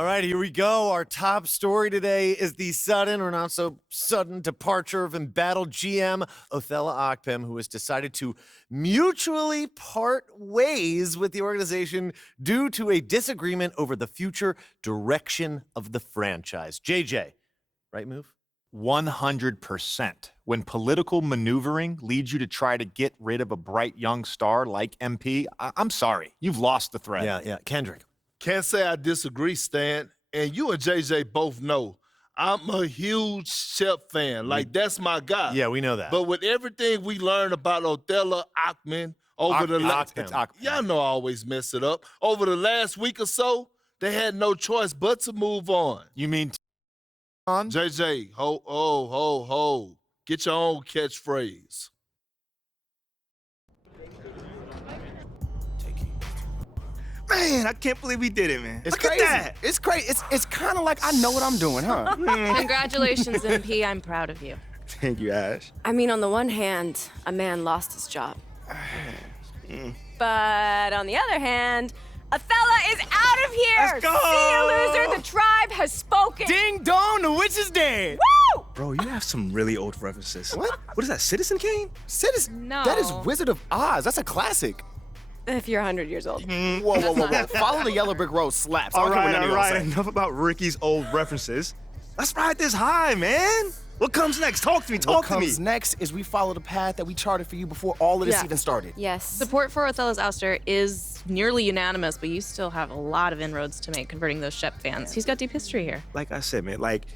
All right, here we go. Our top story today is the sudden or not so sudden departure of embattled GM Othello Akpem, who has decided to mutually part ways with the organization due to a disagreement over the future direction of the franchise. JJ, right move? 100%. When political maneuvering leads you to try to get rid of a bright young star like MP, I'm sorry. You've lost the thread. Yeah. Kendrick. Can't say I disagree, Stan. And you and JJ both know I'm a huge Shep fan. Like, that's my guy. Yeah, we know that. But with everything we learned about Othello Akpem over the last... Y'all know I always mess it up. Over the last week or so, they had no choice but to move on. You mean on? JJ, ho. Get your own catchphrase. Man, I can't believe we did it, man. It's Look crazy. at that. It's crazy. It's kind of like I know what I'm doing, huh? Congratulations, MP. I'm proud of you. Thank you, Ash. I mean, on the one hand, a man lost his job. But on the other hand, Othello is out of here! Let's go! See you, loser! The tribe has spoken! Ding dong, the witch is dead. Woo! Bro, you have some really old references. What? What is that, Citizen Kane? Citizen? No. That is Wizard of Oz. That's a classic. If you're 100 years old. Whoa. Follow the Yellow Brick Road slaps. All right. Say. Enough about Ricky's old references. Let's ride this high, man. What comes next? Talk to me. What comes next is we follow the path that we charted for you before all of this even started. Yes. Support for Othello's ouster is nearly unanimous, but you still have a lot of inroads to make converting those Shep fans. He's got deep history here. Like I said, man, like,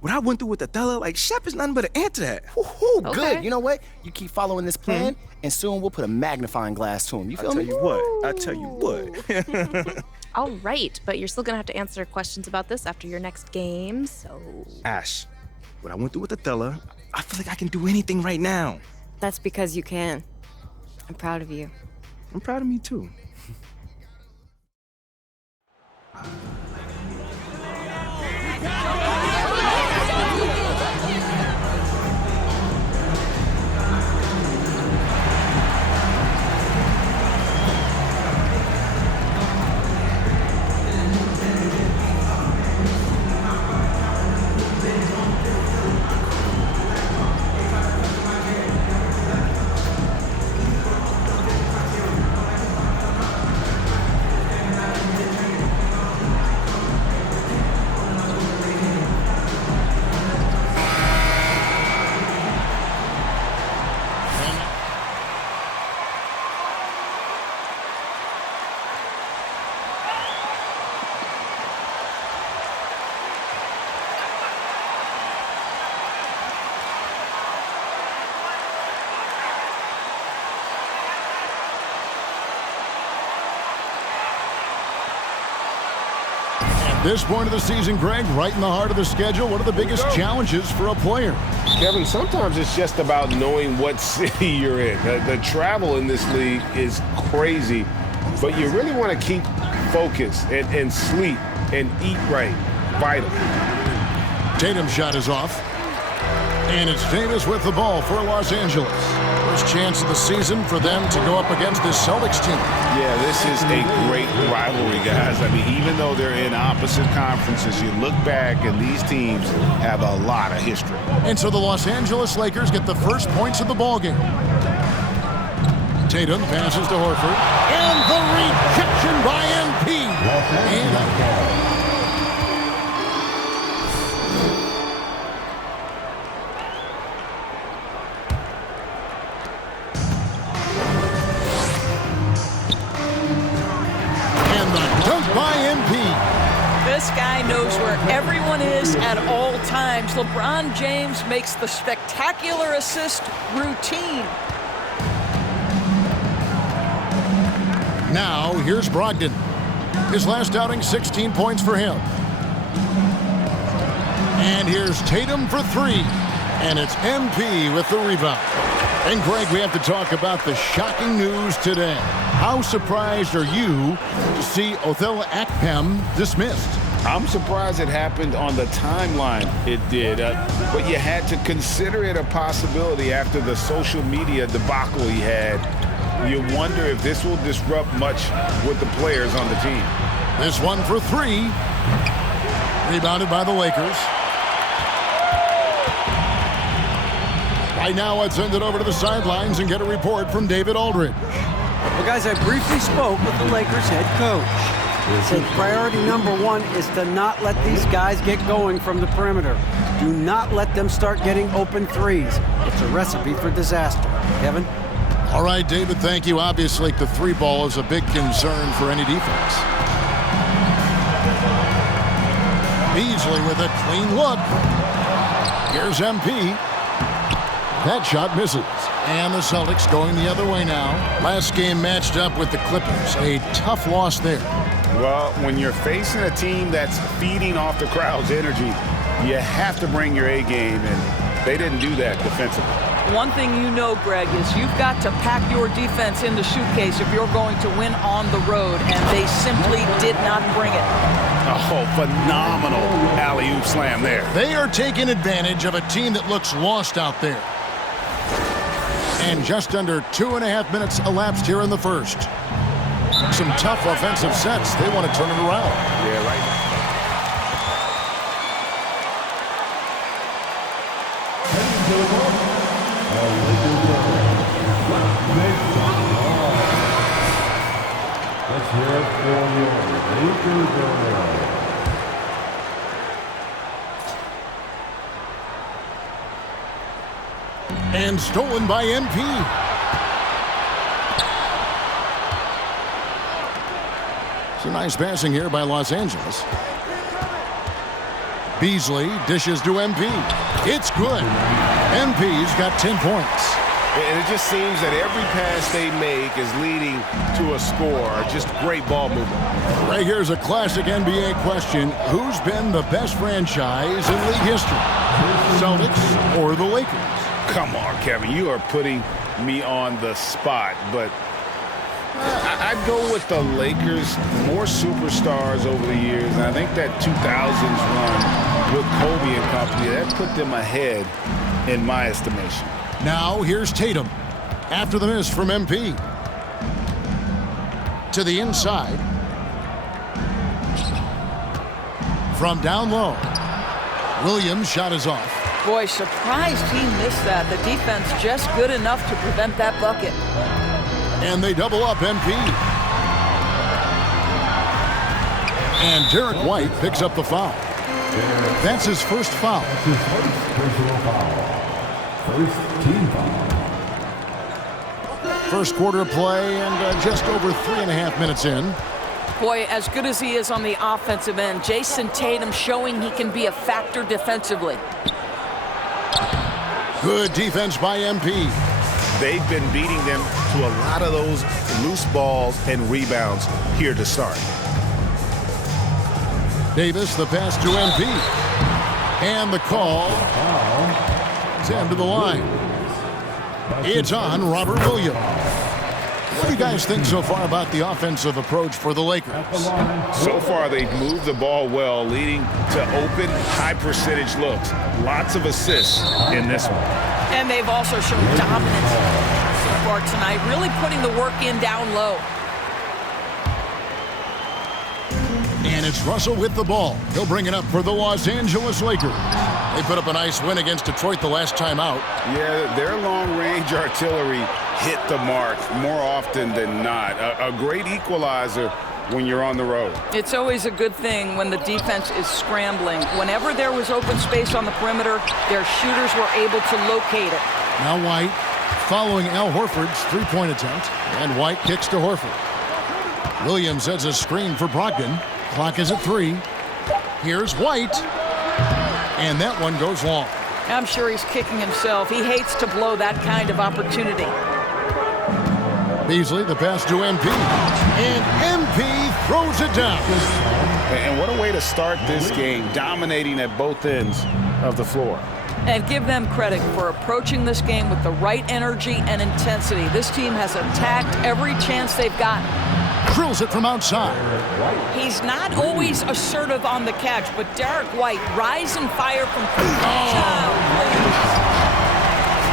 what I went through with Othello, like, Shep is nothing but an ant to that. Woohoo, Okay. good. You know what? You keep following this plan, and soon we'll put a magnifying glass to him. You feel me? I tell you what. All right, but you're still gonna have to answer questions about this after your next game, so... Ash, what I went through with Othello, I feel like I can do anything right now. That's because you can. I'm proud of you. I'm proud of me, too. This point of the season, Greg, right in the heart of the schedule, what are the biggest challenges for a player? Kevin, sometimes it's just about knowing what city you're in. The travel in this league is crazy, but you really want to keep focused and sleep and eat right. Vital. Tatum's shot is off. And it's Davis with the ball for Los Angeles. First chance of the season for them to go up against this Celtics team. Yeah, this is a great rivalry, guys. I mean, even though they're in opposite conferences, you look back and these teams have a lot of history. And so the Los Angeles Lakers get the first points of the ballgame. Tatum passes to Horford. And the rejection by MP. And by MP. This guy knows where everyone is at all times. LeBron James makes the spectacular assist routine. Now, here's Brogdon. His last outing, 16 points for him. And here's Tatum for three. And it's MP with the rebound. And Greg, we have to talk about the shocking news today. How surprised are you to see Othello Akpem dismissed? I'm surprised it happened on the timeline it did, but you had to consider it a possibility after the social media debacle he had. You wonder if this will disrupt much with the players on the team. This one for three, Rebounded by the Lakers. Right now, let's send it over to the sidelines and get a report from David Aldridge. Well, guys, I briefly spoke with the Lakers head coach. He said priority number one is to not let these guys get going from the perimeter. Do not let them start getting open threes. It's a recipe for disaster. Kevin? All right, David, thank you. Obviously, the three ball is a big concern for any defense. Beasley with a clean look. Here's MP. That shot misses. And the Celtics going the other way now. Last game matched up with the Clippers. A tough loss there. Well, when you're facing a team that's feeding off the crowd's energy, you have to bring your A game, and they didn't do that defensively. One thing you know, Greg, is you've got to pack your defense in the suitcase if you're going to win on the road, and they simply did not bring it. Oh, phenomenal alley-oop slam there. They are taking advantage of a team that looks lost out there. And just under 2.5 minutes elapsed here in the first. Some tough offensive sets. They want to turn it around. Yeah, right. Let's hear it for your Lakers. And stolen by MP. Some nice passing here by Los Angeles. Beasley dishes to MP. It's good. MP's got 10 points. And it just seems that every pass they make is leading to a score. Just great ball movement. Right here's a classic NBA question. Who's been the best franchise in league history? Celtics or the Lakers? Come on, Kevin. You are putting me on the spot, but I'd go with the Lakers. More superstars over the years, and I think that 2000s run with Kobe and company, that put them ahead in my estimation. Now here's Tatum after the miss from MP. To the inside. From down low. Williams' shot is off. Boy, surprised he missed that. The defense just good enough to prevent that bucket. And they double up MP. And Derek White picks up the foul. That's his first foul. That's his first personal foul. First team foul. First quarter of play and just over 3.5 minutes in. Boy, as good as he is on the offensive end, Jason Tatum showing he can be a factor defensively. Good defense by MP. They've been beating them to a lot of those loose balls and rebounds here to start. Davis, the pass to MP. And the call. It's into the line. It's on Robert Williams. What do you guys think so far about the offensive approach for the Lakers? So far, they've moved the ball well, leading to open, high-percentage looks. Lots of assists in this one. And they've also shown dominance so far tonight, really putting the work in down low. And it's Russell with the ball. He'll bring it up for the Los Angeles Lakers. They put up a nice win against Detroit the last time out. Yeah, their long-range artillery hit the mark more often than not. A great equalizer when you're on the road. It's always a good thing when the defense is scrambling. Whenever there was open space on the perimeter, their shooters were able to locate it. Now White following Al Horford's three-point attempt, and White kicks to Horford. Williams has a screen for Brogdon. Clock is at 3. Here's White, and that one goes long. I'm sure he's kicking himself. He hates to blow that kind of opportunity. Beasley, the pass to MP, and MP throws it down. And what a way to start this game, dominating at both ends of the floor. And give them credit for approaching this game with the right energy and intensity. This team has attacked every chance they've gotten. Drills it from outside. He's not always assertive on the catch, but Derek White, rise and fire from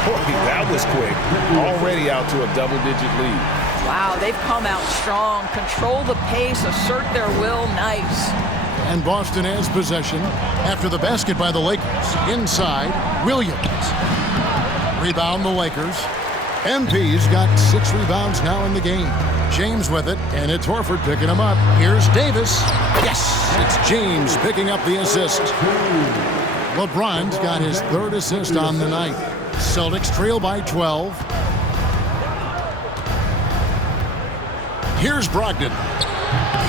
Boy, that was quick. Already out to a double-digit lead. Wow, they've come out strong. Control the pace, assert their will. Nice. And Boston has possession after the basket by the Lakers. Inside, Williams. Rebound the Lakers. MP's got 6 rebounds now in the game. James with it, and it's Horford picking him up. Here's Davis. Yes! It's James picking up the assist. LeBron's got his 3rd assist on the night. Celtics trail by 12. Here's Brogdon.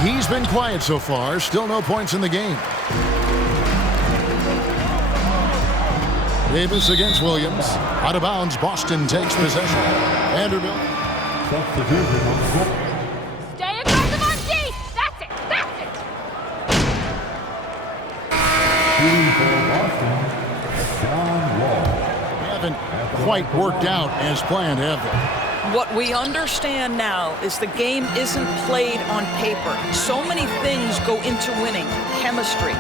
He's been quiet so far. Still no points in the game. Davis against Williams. Out of bounds. Boston takes possession. Vanderbilt. Stay aggressive on D. That's it. That's it. They haven't quite worked out as planned, have they? What we understand now is the game isn't played on paper. So many things go into winning. Chemistry,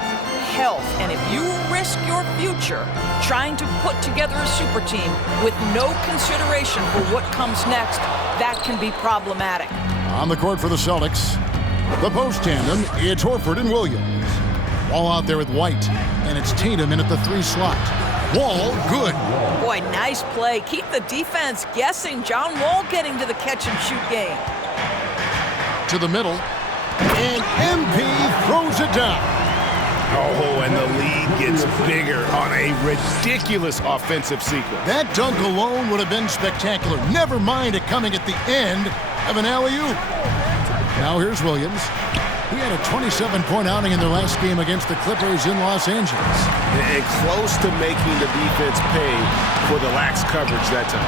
health, and if you risk your future trying to put together a super team with no consideration for what comes next, that can be problematic. On the court for the Celtics, the post tandem, it's Horford and Williams. Wall out there with White, and it's Tatum in at the 3 slot. Wall, good. Boy, nice play. Keep the defense guessing. John Wall getting to the catch-and-shoot game. To the middle, and MP throws it down. Oh, and the lead gets bigger on a ridiculous offensive sequence. That dunk alone would have been spectacular. Never mind it coming at the end of an alley-oop. Now here's Williams. He had a 27-point outing in their last game against the Clippers in Los Angeles. And close to making the defense pay for the lax coverage that time.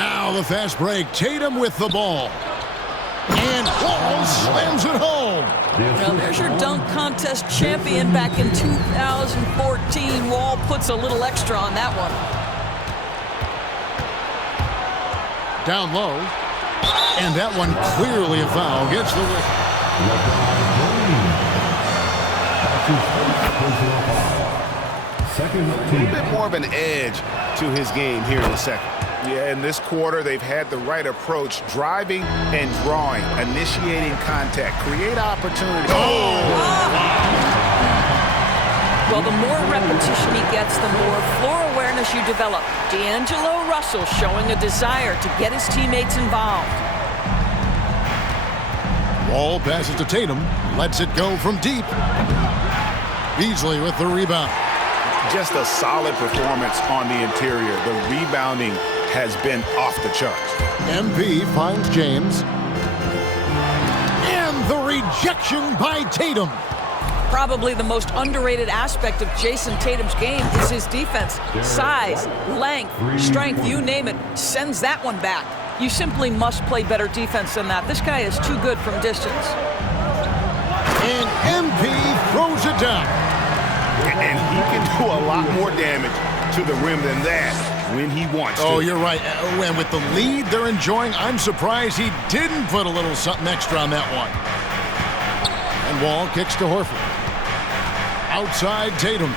Now the fast break. Tatum with the ball. And Wall slams it home. Well, there's your dunk contest champion back in 2014. Wall puts a little extra on that one. Down low. And that one clearly a foul. Gets the win. A little bit more of an edge to his game here in the second. Yeah, in this quarter, they've had the right approach, driving and drawing, initiating contact, create opportunity. Well, the more repetition he gets, the more floor awareness you develop. D'Angelo Russell showing a desire to get his teammates involved. Wall passes to Tatum, lets it go from deep. Beasley with the rebound. Just a solid performance on the interior. The rebounding has been off the charts. MP finds James. And the rejection by Tatum. Probably the most underrated aspect of Jason Tatum's game is his defense. Size, length, strength, you name it, sends that one back. You simply must play better defense than that. This guy is too good from distance. And MP throws it down. And he can do a lot more damage to the rim than that when he wants to. Oh, you're right. And with the lead they're enjoying, I'm surprised he didn't put a little something extra on that one. And Wall kicks to Horford. Outside Tatum.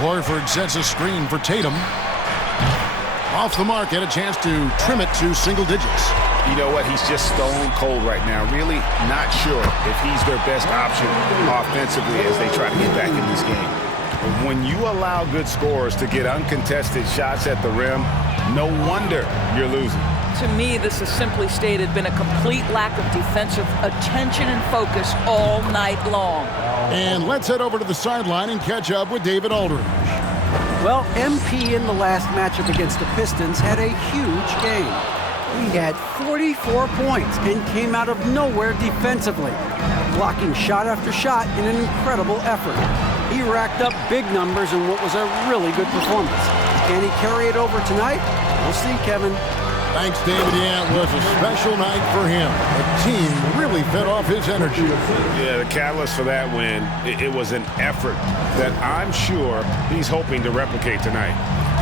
Horford sets a screen for Tatum. Off the mark, had a chance to trim it to single digits. You know what? He's just stone cold right now. Really not sure if he's their best option offensively as they try to get back in this game. But when you allow good scorers to get uncontested shots at the rim, no wonder you're losing. To me, this has simply stated been a complete lack of defensive attention and focus all night long. And let's head over to the sideline and catch up with David Aldridge. Well, MP in the last matchup against the Pistons had a huge game. He had 44 points and came out of nowhere defensively, blocking shot after shot in an incredible effort. He racked up big numbers in what was a really good performance. Can he carry it over tonight? We'll see, Kevin. Thanks, David. Yeah, it was a special night for him. The team really fed off his energy. Yeah, the catalyst for that win, it was an effort that I'm sure he's hoping to replicate tonight.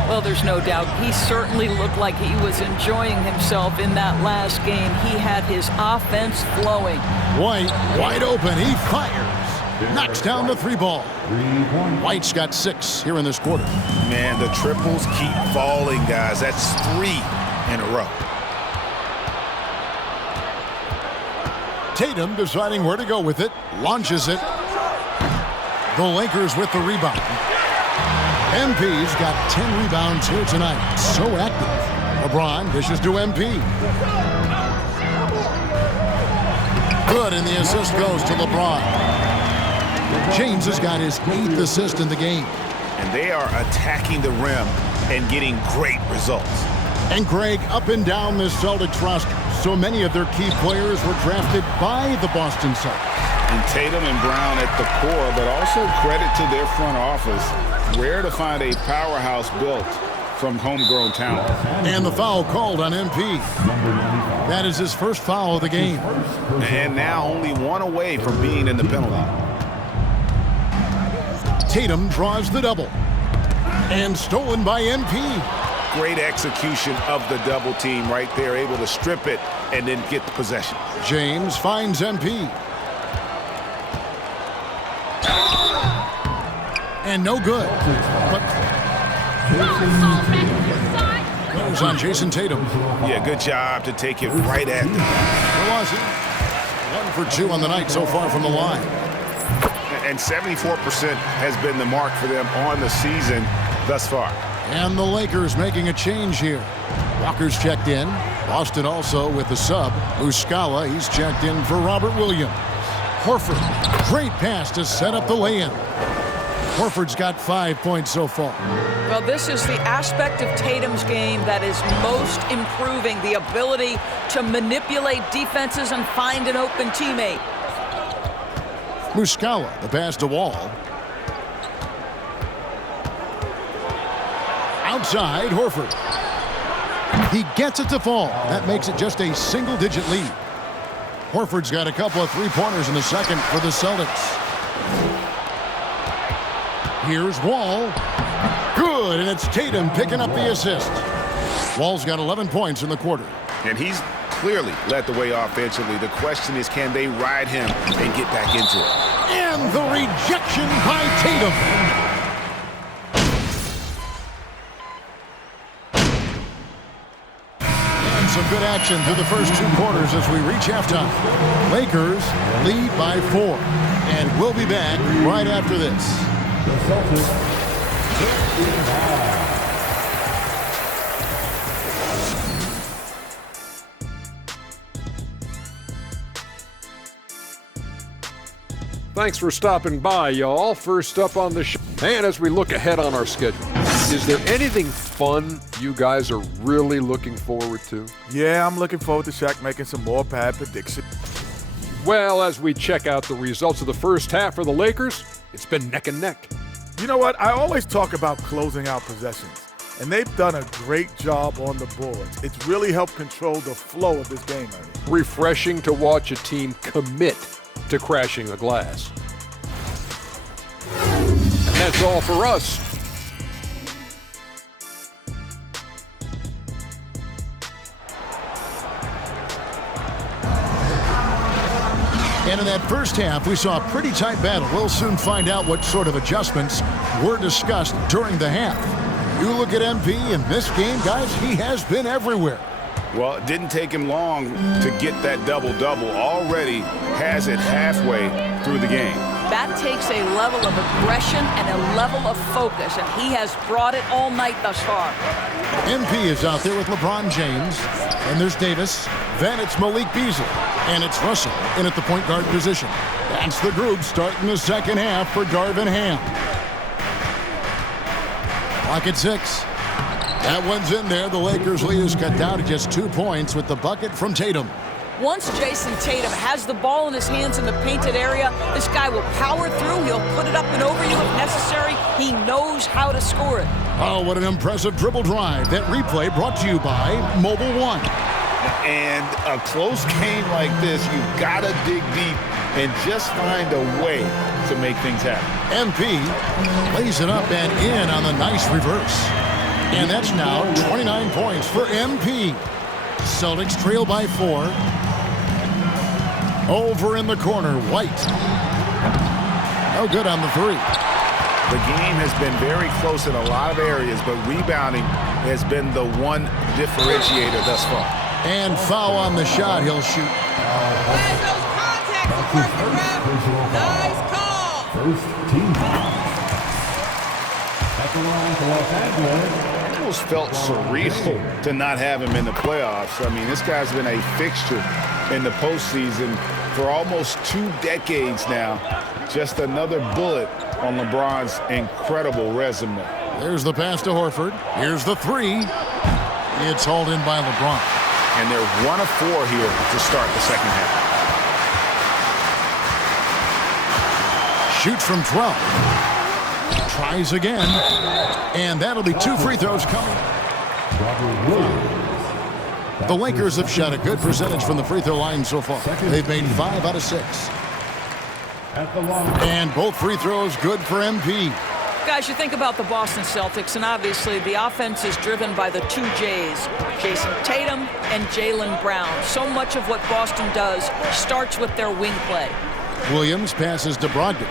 Well, there's no doubt. He certainly looked like he was enjoying himself in that last game. He had his offense flowing. White, wide open. He fires. Knocks down the 3 ball. White's got 6 here in this quarter. Man, the triples keep falling, guys. That's 3 in a row. Tatum deciding where to go with it. Launches it. The Lakers with the rebound. MP's got 10 rebounds here tonight. So active. LeBron dishes to MP. Good, and the assist goes to LeBron. James has got his 8th assist in the game. And they are attacking the rim and getting great results. And Greg, up and down this Celtics roster, so many of their key players were drafted by the Boston Celtics. And Tatum and Brown at the core, but also credit to their front office. Rare to find a powerhouse built from homegrown talent. And the foul called on MP. That is his first foul of the game. And now only one away from being in the penalty. Tatum draws the double. And stolen by MP. Great execution of the double team right there, able to strip it and then get the possession. James finds MP. And no good. But goes on Jason Tatum. Yeah, good job to take it right at them. Where was he? 1 for 2 on the night so far from the line. And 74% has been the mark for them on the season thus far. And the Lakers making a change here. Walker's checked in. Boston also with the sub. Muscala, he's checked in for Robert Williams. Horford, great pass to set up the lay-in. Horford's got 5 points so far. Well, this is the aspect of Tatum's game that is most improving, the ability to manipulate defenses and find an open teammate. Muscala, the pass to Wall. Outside, Horford. He gets it to fall. That makes it just a single-digit lead. Horford's got a couple of three-pointers in the second for the Celtics. Here's Wall. Good, and it's Tatum picking up the assist. Wall's got 11 points in the quarter. And he's clearly led the way offensively. The question is, can they ride him and get back into it? And the rejection by Tatum. Some good action through the first 2 quarters as we reach halftime. Lakers lead by 4. And we'll be back right after this. The Celtics Thanks for stopping by, y'all. First up on the show. And as we look ahead on our schedule, is there anything fun you guys are really looking forward to? Yeah, I'm looking forward to Shaq making some more bad predictions. Well, as we check out the results of the first half for the Lakers, it's been neck and neck. You know what? I always talk about closing out possessions, and they've done a great job on the boards. It's really helped control the flow of this game, Ernie. Refreshing to watch a team commit to crashing the glass. And that's all for us. And in that first half, we saw a pretty tight battle. We'll soon find out what sort of adjustments were discussed during the half. You look at MP in this game, guys, he has been everywhere. Well, it didn't take him long to get that double-double. Already has it halfway through the game. That takes a level of aggression and a level of focus, and he has brought it all night thus far. MP is out there with LeBron James, and there's Davis. Then it's Malik Beasley, and it's Russell in at the point guard position. That's the group starting the second half for Darvin Ham. Clock at 6. That one's in there. The Lakers lead is cut down to just 2 points with the bucket from Tatum. Once Jason Tatum has the ball in his hands in the painted area, this guy will power through. He'll put it up and over you if necessary. He knows how to score it. Oh, what an impressive dribble drive. That replay brought to you by Mobile One. And a close game like this, you've got to dig deep and just find a way to make things happen. MP lays it up and in on the nice reverse. And that's now 29 points for MP. Celtics trail by 4. Over in the corner, White. No good on the 3. The game has been very close in a lot of areas, but rebounding has been the one differentiator thus far. And foul on the shot, he'll shoot. Nice call. First team foul. At the line for Los Angeles. It almost felt surreal to not have him in the playoffs. I mean, this guy's been a fixture in the postseason for almost 2 decades now. Just another bullet on LeBron's incredible resume. There's the pass to Horford. Here's the three. It's hauled in by LeBron. And they're 1 of 4 here to start the second half. Shoots from 12. Tries again. And that'll be 2 free throws coming. The Lakers have shot a good percentage from the free throw line so far. They've made 5 out of 6. And both free throws good for MP. Guys, you think about the Boston Celtics, and obviously the offense is driven by the 2 J's, Jason Tatum and Jaylen Brown. So much of what Boston does starts with their wing play. Williams passes to Brogdon.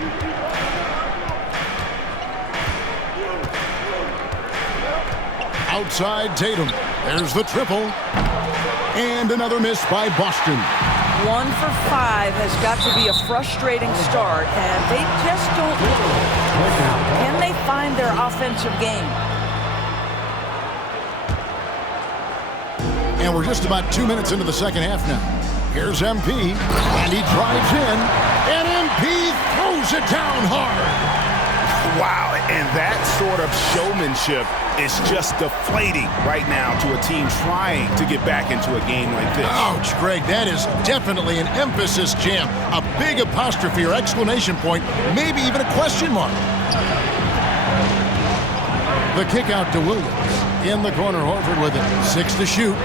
Outside Tatum. There's the triple. And another miss by Boston. 1 for 5 has got to be a frustrating start, and they just don't. Can they find their offensive game? And we're just about 2 minutes into the second half now. Here's MP, and he drives in, and MP throws it down hard. Wow, and that sort of showmanship is just deflating right now to a team trying to get back into a game like this. Ouch, Greg, that is definitely an emphasis jam. A big apostrophe or exclamation point, maybe even a question mark. The kick out to Williams. In the corner, Horford with it. 6 to shoot.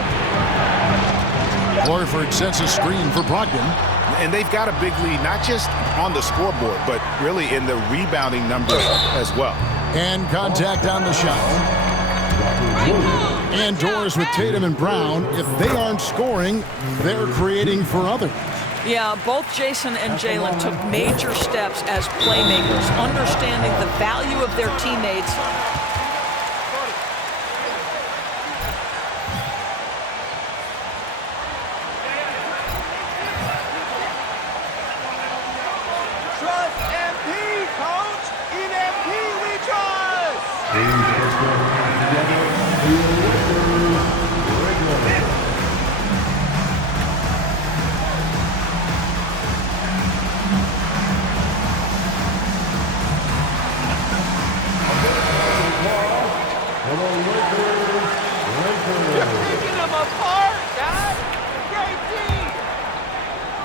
Horford sets a screen for Brogdon. And they've got a big lead, not just on the scoreboard, but really in the rebounding numbers as well. And contact on the shot. And doors with Tatum and Brown. If they aren't scoring, they're creating for others. Yeah, both Jason and Jaylen took major steps as playmakers, understanding the value of their teammates.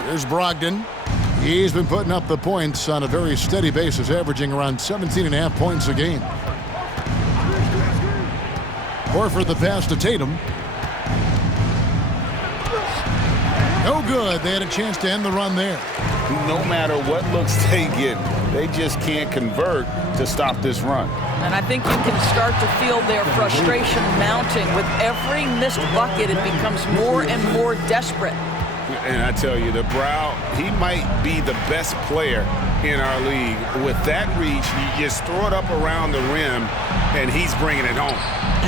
Here's Brogdon. He's been putting up the points on a very steady basis, averaging around 17.5 points a game. Horford the pass to Tatum. No good. They had a chance to end the run there. No matter what looks they get, they just can't convert to stop this run. And I think you can start to feel their frustration mounting. With every missed bucket, it becomes more and more desperate. And I tell you, the Brown, he might be the best player in our league. With that reach, you just throw it up around the rim, and he's bringing it home.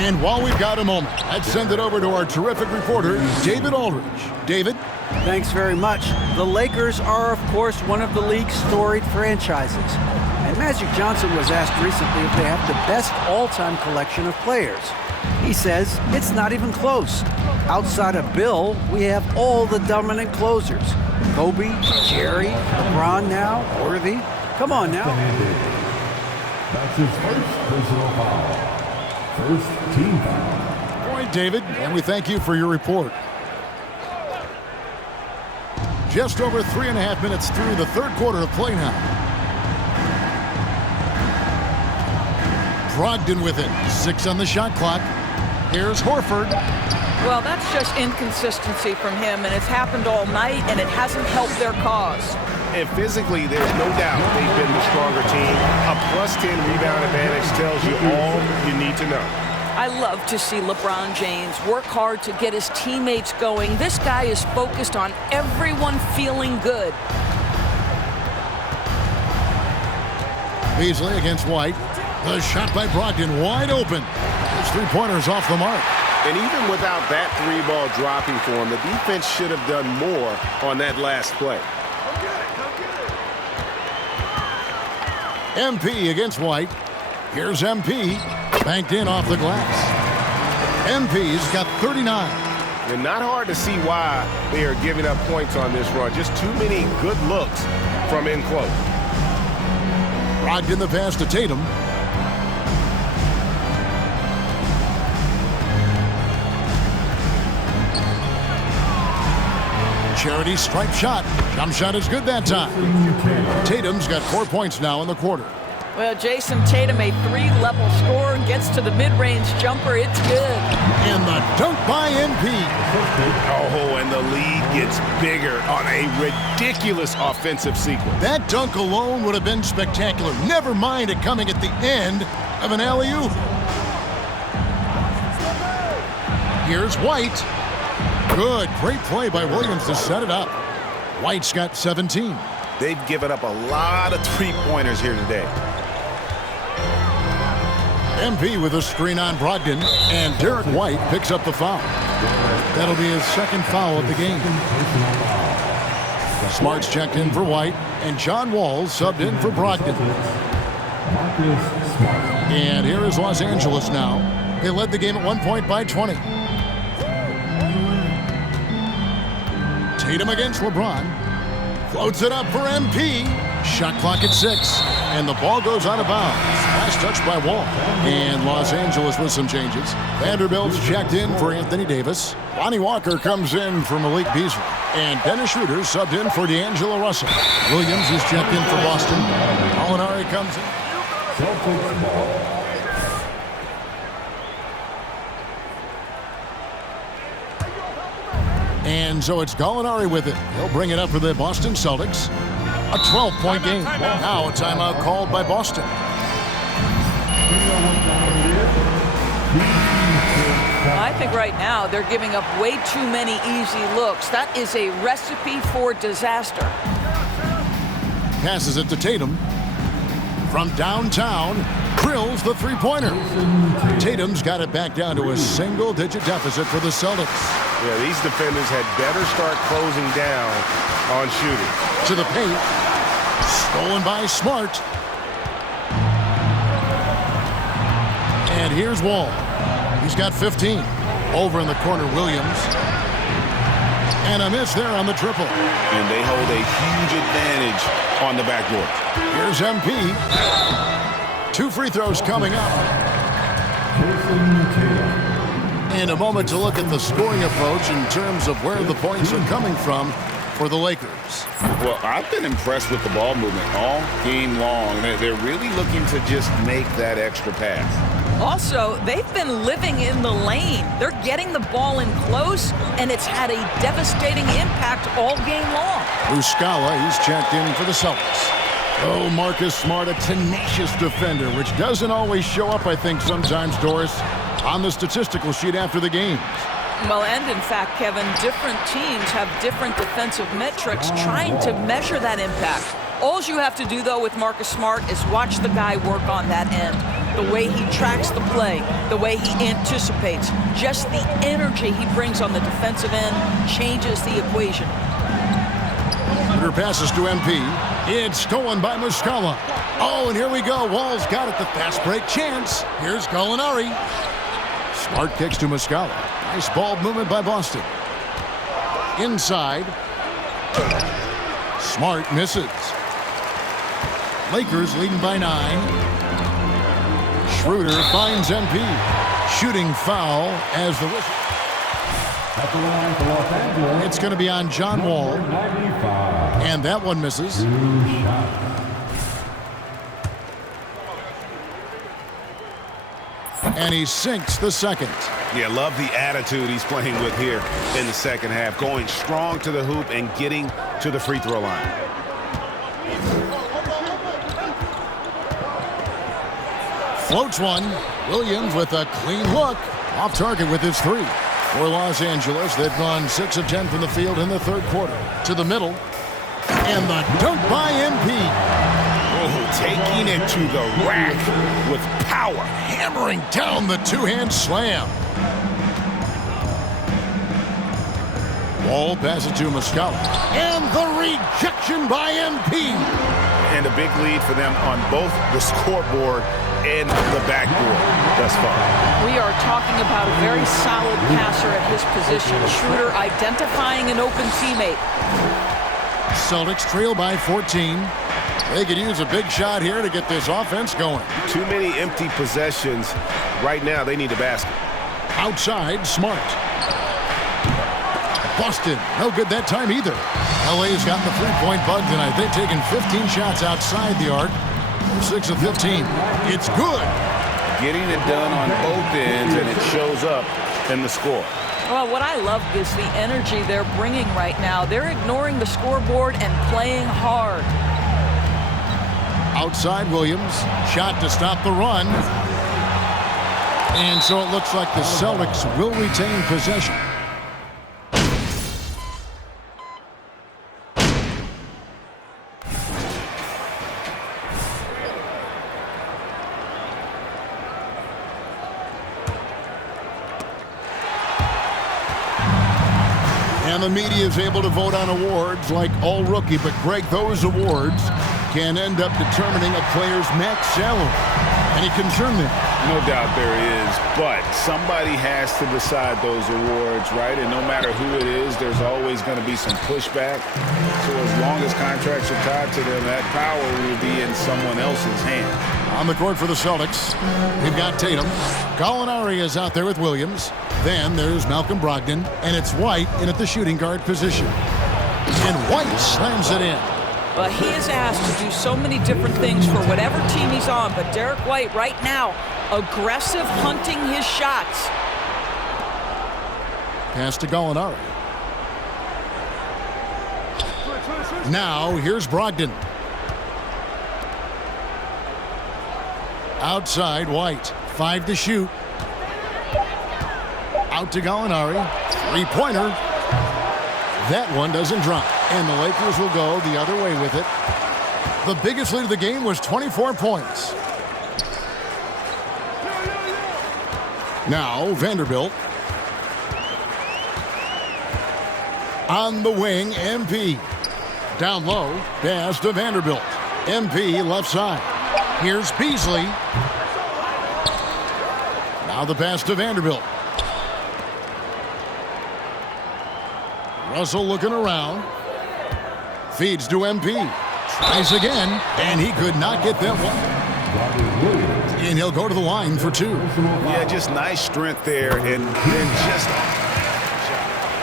And while we've got a moment, let's send it over to our terrific reporter, David Aldridge. David? Thanks very much. The Lakers are, of course, one of the league's storied franchises. And Magic Johnson was asked recently if they have the best all-time collection of players. He says it's not even close. Outside of Bill, we have all the dominant closers. Kobe, Jerry, LeBron now, Worthy. Come on now. That's his first personal foul. First team foul. All right, David, and we thank you for your report. Just over 3.5 minutes through the third quarter of play now. Brogdon with it. 6 on the shot clock. Here's Horford. Well, that's just inconsistency from him, and it's happened all night, and it hasn't helped their cause. And physically, there's no doubt they've been the stronger team. A +10 rebound advantage tells you all you need to know. I love to see LeBron James work hard to get his teammates going. This guy is focused on everyone feeling good. Beasley against White. The shot by Brogdon wide open. His three-pointer's off the mark. And even without that 3-ball dropping for him, the defense should have done more on that last play. MP against White. Here's MP. Banked in off the glass. MP's got 39. And not hard to see why they are giving up points on this run. Just too many good looks from in close. Brogdon the pass to Tatum. Charity stripe shot. Jump shot is good that time. Tatum's got 4 points now in the quarter. Well, Jason Tatum, a 3-level scorer, gets to the mid-range jumper. It's good. And the dunk by MP. Oh, and the lead gets bigger on a ridiculous offensive sequence. That dunk alone would have been spectacular. Never mind it coming at the end of an alley-oop. Here's White. Good, great play by Williams to set it up. White's got 17. They've given up a lot of three-pointers here today. MP with a screen on Brogdon, and Derek White picks up the foul. That'll be his second foul of the game. Smart's checked in for White, and John Wall subbed in for Brogdon. And here is Los Angeles now. They led the game at 1 point by 20. Tatum against LeBron. Floats it up for MP. Shot clock at 6. And the ball goes out of bounds. Last touch by Wall. And Los Angeles with some changes. Vanderbilt's checked in for Anthony Davis. Lonnie Walker comes in for Malik Beasley. And Dennis Schroeder subbed in for D'Angelo Russell. Williams is checked in for Boston. Gallinari comes in. And so it's Gallinari with it. He'll bring it up for the Boston Celtics. A 12-point game. Now a timeout called by Boston. I think right now they're giving up way too many easy looks. That is a recipe for disaster. Passes it to Tatum. From downtown, drills the three-pointer. Tatum's got it back down to a single-digit deficit for the Celtics. Yeah, these defenders had better start closing down on shooting. To the paint. Stolen by Smart. And here's Wall. He's got 15. Over in the corner, Williams. And a miss there on the triple. And they hold a huge advantage on the backboard. Here's MP. 2 free throws coming up. In a moment to look at the scoring approach in terms of where the points are coming from for the Lakers. Well, I've been impressed with the ball movement all game long. They're really looking to just make that extra pass. Also, they've been living in the lane. They're getting the ball in close, and it's had a devastating impact all game long. Muscala, he's checked in for the Celtics. Oh, Marcus Smart, a tenacious defender, which doesn't always show up, I think, sometimes, Doris, on the statistical sheet after the games. Well, and in fact, Kevin, different teams have different defensive metrics trying to measure that impact. All you have to do, though, with Marcus Smart is watch the guy work on that end. The way he tracks the play, the way he anticipates, just the energy he brings on the defensive end changes the equation. Her passes to MP. It's stolen by Muscala. Oh, and here we go. Wall's got it. The fast break chance. Here's Gallinari. Smart kicks to Muscala. Nice ball movement by Boston. Inside. Smart misses. Lakers leading by 9. Schroeder finds MP. Shooting foul as the whistle. It's going to be on John Wall. And that one misses. And he sinks the second. Yeah, love the attitude he's playing with here in the second half. Going strong to the hoop and getting to the free throw line. Floats one. Williams with a clean look. Off target with his 3. For Los Angeles, they've gone 6 of 10 from the field in the third quarter. To the middle. And the dunk by MP. Oh, taking it to the rack with power. Hammering down the two-hand slam. Wall passes to Muscala. And the rejection by MP. And a big lead for them on both the scoreboard and the backboard thus far. We are talking about a very solid passer at his position. Schroeder identifying an open teammate. Celtics trail by 14. They could use a big shot here to get this offense going. Too many empty possessions. Right now, they need a basket. Outside, Smart. Boston, no good that time either. LA's gotten the three-point bug tonight. They've taken 15 shots outside the arc. 6 of 15. It's good. Getting it done on both ends, and it shows up in the score. Well, what I love is the energy they're bringing right now. They're ignoring the scoreboard and playing hard. Outside Williams, shot to stop the run. And so it looks like the Celtics will retain possession. And the media is able to vote on awards like All Rookie, but Greg, those awards can end up determining a player's max salary. Any concern there? No doubt there is, but somebody has to decide those awards, right? And no matter who it is, there's always going to be some pushback. So as long as contracts are tied to them, that power will be in someone else's hand. On the court for the Celtics, we've got Tatum. Gallinari is out there with Williams. Then there's Malcolm Brogdon, and it's White in at the shooting guard position. And White slams it in. But he is asked to do so many different things for whatever team he's on. But Derek White right now, aggressive, hunting his shots. Pass to Gallinari. Now here's Brogdon. Outside White, 5 to shoot. Out to Gallinari, three-pointer. That one doesn't drop, and the Lakers will go the other way with it. The biggest lead of the game was 24 points. Now Vanderbilt. On the wing, MP. Down low, pass to Vanderbilt. MP left side. Here's Beasley. Now the pass to Vanderbilt. Russell looking around. Feeds to MP. Tries again, and he could not get that one. And he'll go to the line for 2. Yeah, just nice strength there, and then just...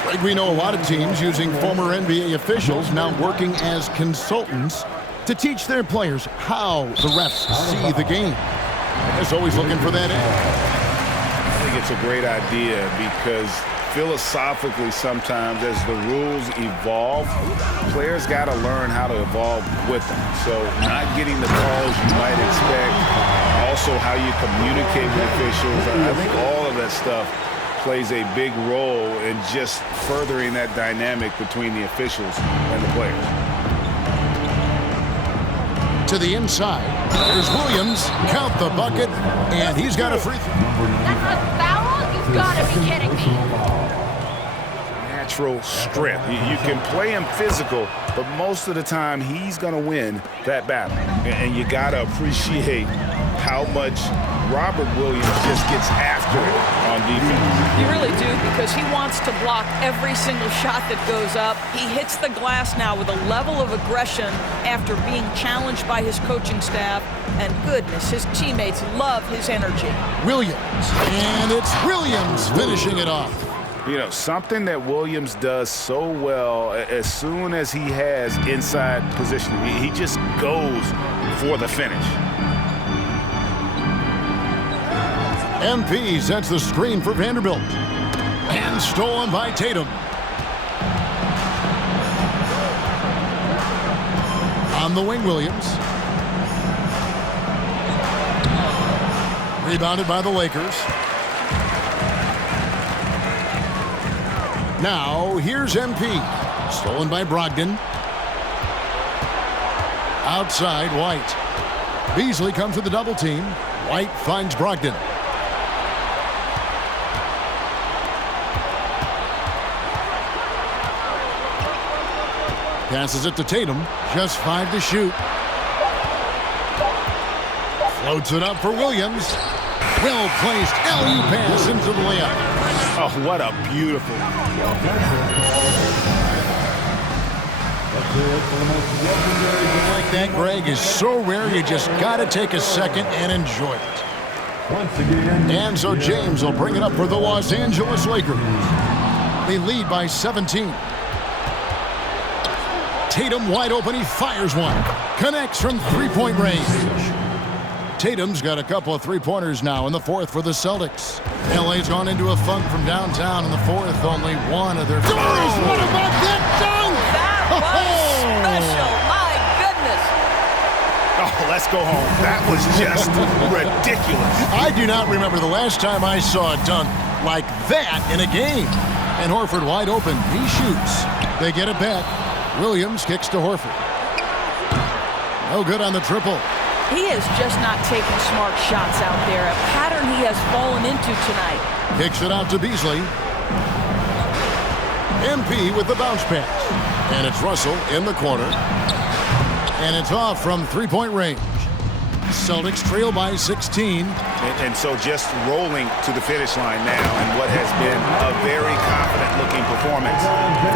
Like we know a lot of teams using former NBA officials now working as consultants to teach their players how the refs see the game. Just always looking for that end. I think it's a great idea because philosophically sometimes as the rules evolve, players got to learn how to evolve with them. So not getting the calls you might expect, also how you communicate with officials. I think all of that stuff plays a big role in just furthering that dynamic between the officials and the players. To the inside, there's Williams, count the bucket, and he's got a free throw. That's a foul? You've got to be kidding me. Natural strength. You can play him physical, but most of the time he's going to win that battle. And you got to appreciate how much Robert Williams just gets after it on defense. You really do, because he wants to block every single shot that goes up. He hits the glass now with a level of aggression after being challenged by his coaching staff. And goodness, his teammates love his energy. Williams, and it's Williams finishing it off. You know, something that Williams does so well, as soon as he has inside positioning, he just goes for the finish. MP sets the screen for Vanderbilt. And stolen by Tatum. On the wing, Williams. Rebounded by the Lakers. Now, here's MP. Stolen by Brogdon. Outside, White. Beasley comes with the double team. White finds Brogdon. Passes it to Tatum. Just 5 to shoot. Floats it up for Williams. Well-placed alley pass into the layup. Oh, what a beautiful. Like that, Greg, is so rare, you just got to take a second and enjoy it. And so James will bring it up for the Los Angeles Lakers. They lead by 17. Tatum wide open, he fires one. Connects from three-point range. Tatum's got a couple of three-pointers now in the fourth for the Celtics. LA's gone into a funk from downtown in the fourth. Only one of their... Doris, what about that dunk? That was special. My goodness. Oh, let's go home. That was just ridiculous. I do not remember the last time I saw a dunk like that in a game. And Horford wide open. He shoots. They get it back. Williams kicks to Horford. No good on the triple. He is just not taking smart shots out there, a pattern he has fallen into tonight. Kicks it out to Beasley. MP with the bounce pass. And it's Russell in the corner. And it's off from three-point range. Celtics trail by 16. And so just rolling to the finish line now in what has been a very confident-looking performance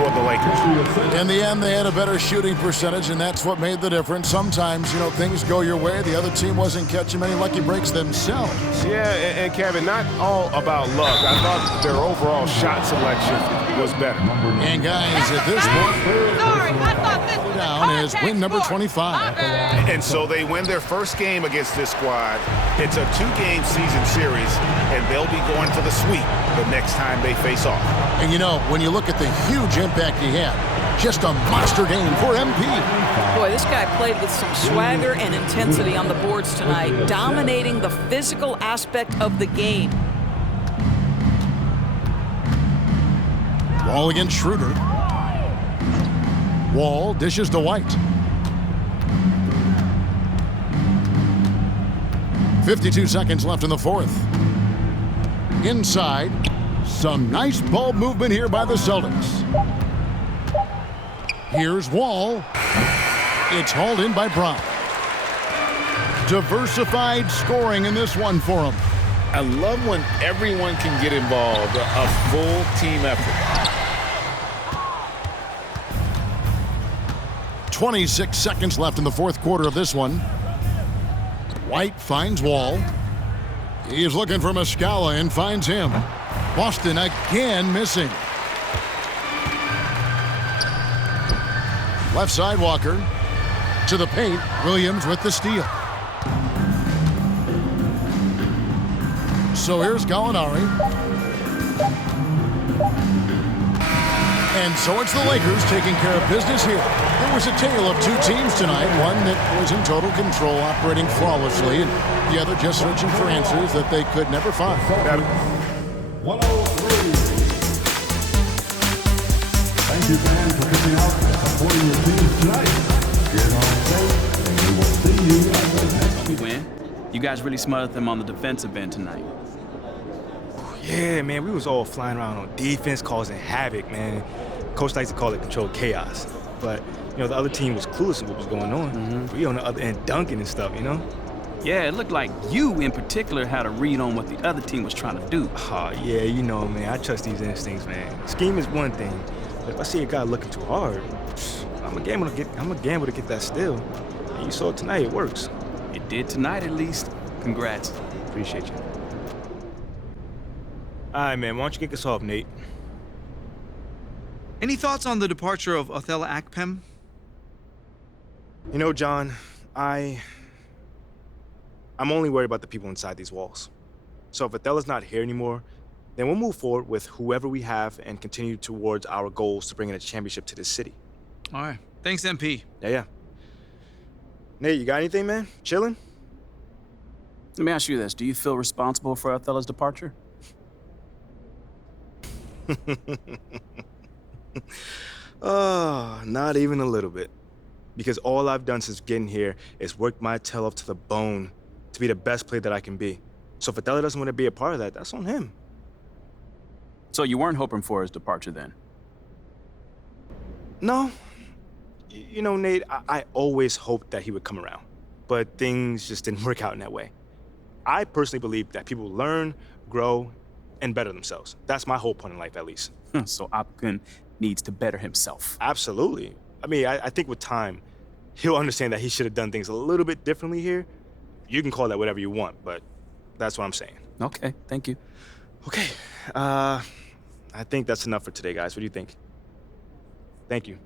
for the Lakers. In the end, they had a better shooting percentage, and that's what made the difference. Sometimes, you know, things go your way. The other team wasn't catching many lucky breaks themselves. Yeah, and Kevin, not all about luck. I thought their overall shot selection was better. And guys, at this point, down is win number 25. And so they win their first game against this squad. It's a 2-game season series, and they'll be going for the sweep the next time they face off. And you know, when you look at the huge impact he had, just a monster game for MP. Boy, this guy played with some swagger and intensity on the boards tonight, dominating the physical aspect of the game. Wall against Schroeder. Wall dishes to White. 52 seconds left in the fourth. Inside, some nice ball movement here by the Celtics. Here's Wall. It's hauled in by Brown. Diversified scoring in this one for him. I love when everyone can get involved, a full team effort. 26 seconds left in the fourth quarter of this one. White finds Wall. He's looking for Muscala and finds him. Boston again missing. Left side Walker. To the paint. Williams with the steal. So here's Gallinari. And so it's the Lakers taking care of business here. It was a tale of two teams tonight. One that was in total control, operating flawlessly, and the other just searching for answers that they could never find. 103. Thank you, fans, for coming out and supporting your teams tonight. Get on safe, and we will see you at the next We win. You guys really smothered them on the defensive end tonight. Yeah, man, we was all flying around on defense, causing havoc, man. Coach likes to call it controlled chaos. But, you know, the other team was clueless in what was going on. We on the other end dunking and stuff, you know? Yeah, it looked like you in particular had a read on what the other team was trying to do. Oh, yeah, you know, man, I trust these instincts, man. Scheme is one thing, but if I see a guy looking too hard, I'm a gamble to get that steal. And you saw it tonight, it works. It did tonight, at least. Congrats. Appreciate you. All right, man, why don't you kick us off, Nate? Any thoughts on the departure of Othello Akpem? You know, John, I'm only worried about the people inside these walls. So if Othello's not here anymore, then we'll move forward with whoever we have and continue towards our goals to bring in a championship to this city. All right. Thanks, MP. Yeah. Nate, you got anything, man? Chilling? Let me ask you this. Do you feel responsible for Othello's departure? Oh, not even a little bit. Because all I've done since getting here is work my tail off to the bone to be the best player that I can be. So if Othello doesn't want to be a part of that, that's on him. So you weren't hoping for his departure then? No. You know, Nate, I always hoped that he would come around, but things just didn't work out in that way. I personally believe that people learn, grow, and better themselves. That's my whole point in life, at least. So Akpem needs to better himself. Absolutely. I mean, I think with time, he'll understand that he should have done things a little bit differently here. You can call that whatever you want, but that's what I'm saying. Okay, thank you. Okay, I think that's enough for today, guys. What do you think? Thank you.